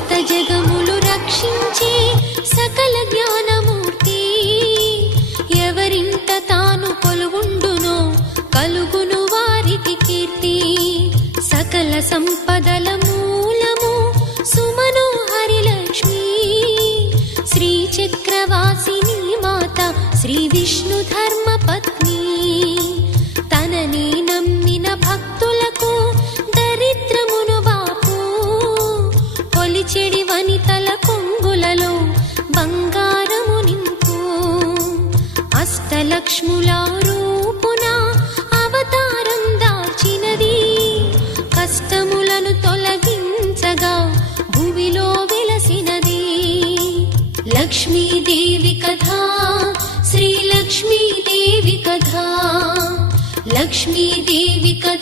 సమస్త జగములు రక్షించే సకల జ్ఞానమూర్తి, ఎవరింట తాను కొలువుండునో కలుగును వారికి కీర్తి. సకల సంపదల మూలము సుమనోహరి లక్ష్మి, శ్రీ చక్రవాసిని మాత శ్రీ విష్ణు ధర్మ పత్ని. తనని నమ్మిన భక్తులకు దరిద్రమును బాపు, కొలిచెడి వనితల కొంగులలో బంగారము నింపు. అష్టలక్ష్ముల రూపున అవతారం దాల్చినది, కష్టములను తొలగించగా భూమిలో వెలసినది. లక్ష్మీదేవి కథ, శ్రీ లక్ష్మీదేవి కథ, లక్ష్మీదేవి కథ.